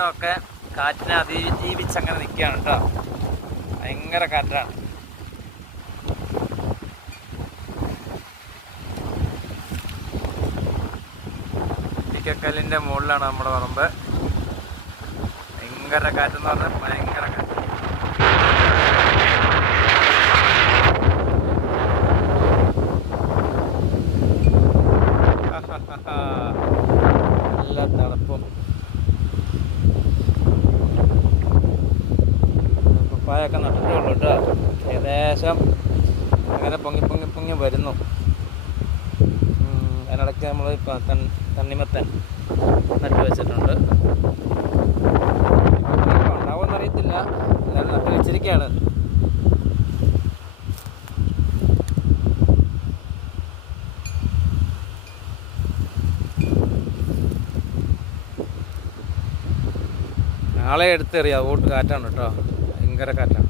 മരമൊക്കെ കാറ്റിനെ അതിജീവിച്ചങ്ങനെ നിൽക്കുകയാണ് കേട്ടോ. ഭയങ്കര കാറ്റാണ്. ഇക്കക്കല്ലിൻ്റെ മുകളിലാണ് നമ്മുടെ പറമ്പ്. ഭയങ്കര കാറ്റെന്ന് പറഞ്ഞാൽ ഭയങ്കര കാറ്റ്. നല്ല തണുപ്പും. പപ്പായൊക്കെ നട്ടിട്ടേ ഉള്ളൂ കേട്ടോ. ഏകദേശം അങ്ങനെ പൊങ്ങി വരുന്നു. അതിനിടയ്ക്ക് നമ്മൾ തണ്ണിമത്തൻ നട്ടു വെച്ചിട്ടുണ്ട്. ഉണ്ടാവുമെന്ന് അറിയത്തില്ല, എന്നാലും നട്ട് വെച്ചിരിക്കുകയാണ്. നാളെ എടുത്തെറിയാം. അതുകൊണ്ട് കാറ്റാണ് കേട്ടോ, ഭയങ്കര കാറ്റാണ്.